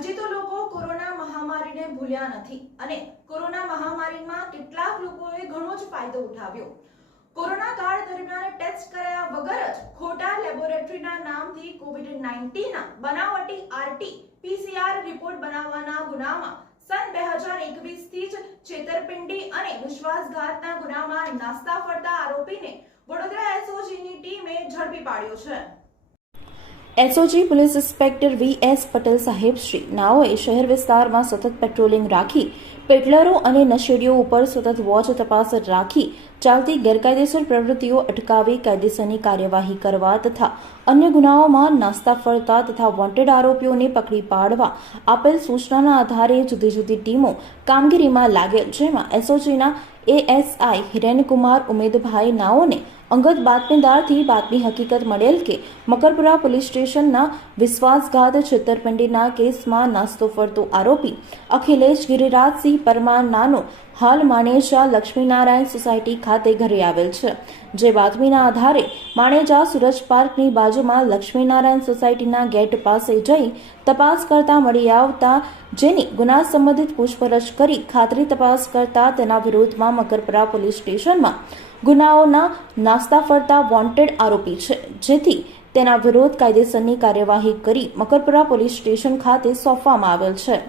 હજી તો લોકો કોરોના મહામારીને ભૂલ્યા નથી અને કોરોના મહામારીમાં કેટલાક લોકોએ ઘણો જ ફાયદો ઉઠાવ્યો. કોરોના કાળ દરમિયાન ટેસ્ટ કરાયા વગર જ ખોટા લેબોરેટરીના નામથી કોવિડ નાઇન્ટીનના બનાવટી આરટી પીસીઆર રિપોર્ટ બનાવવાના ગુનામાં સન બે હજાર એકવીસથી જ છેતરપિંડી અને વિશ્વાસઘાતના ગુનામાં નાસ્તા ફરતા આરોપીને વડોદરા એસઓજીની ટીમે ઝડપી પાડ્યો છે. SOG police inspector V S Patel સાહેબ શ્રી નાઓએ શહેર વિસ્તારમાં સતત પેટ્રોલિંગ રાખી, પેટલરો અને નશેડીઓ ઉપર સતત વોચ તપાસ રાખી ચાલતી ગેરકાયદેસર પ્રવૃત્તિઓ અટકાવી કાયદેસરની કાર્યવાહી કરવા તથા અન્ય ગુનાઓમાં નાસ્તા ફરતા તથા વોન્ટેડ આરોપીઓને પકડી પાડવા આપેલ સૂચનાના આધારે જુદી જુદી ટીમો કામગીરીમાં લાગેલ જેમાં એસઓજીના એએસઆઈ હિરેનકુમાર, ઉમેદભાઈ નાઓને અંગત બાતમીદારથી બાતમી હકીકત મળેલ કે મકરપુરા પોલીસ સ્ટેશનના વિશ્વાસઘાત છેતરપિંડીના કેસમાં નાસ્તો ફરતો આરોપી અખિલેશ ગિરિરાજસિંહ પરમાર નાનો હાલ માણેજા લક્ષ્મીનારાયણ સોસાયટી ખાતે ઘરે આવેલ છે. જે બાતમીના આધારે માણેજા સુરજ પાર્કની બાજુમાં લક્ષ્મીનારાયણ સોસાયટીના ગેટ પાસે જઈ તપાસ કરતા મળી આવતા જેની ગુના સંબંધિત પૂછપરછ કરી ખાતરી તપાસ કરતા તેના વિરોધમાં મકરપરા પોલીસ સ્ટેશનમાં ગુનાઓના નાસ્તા ફરતા વોન્ટેડ આરોપી છે. જેથી તેના વિરોધ કાયદેસરની કાર્યવાહી કરી મકરપુરા પોલીસ સ્ટેશન ખાતે સોંપવામાં આવેલ છે.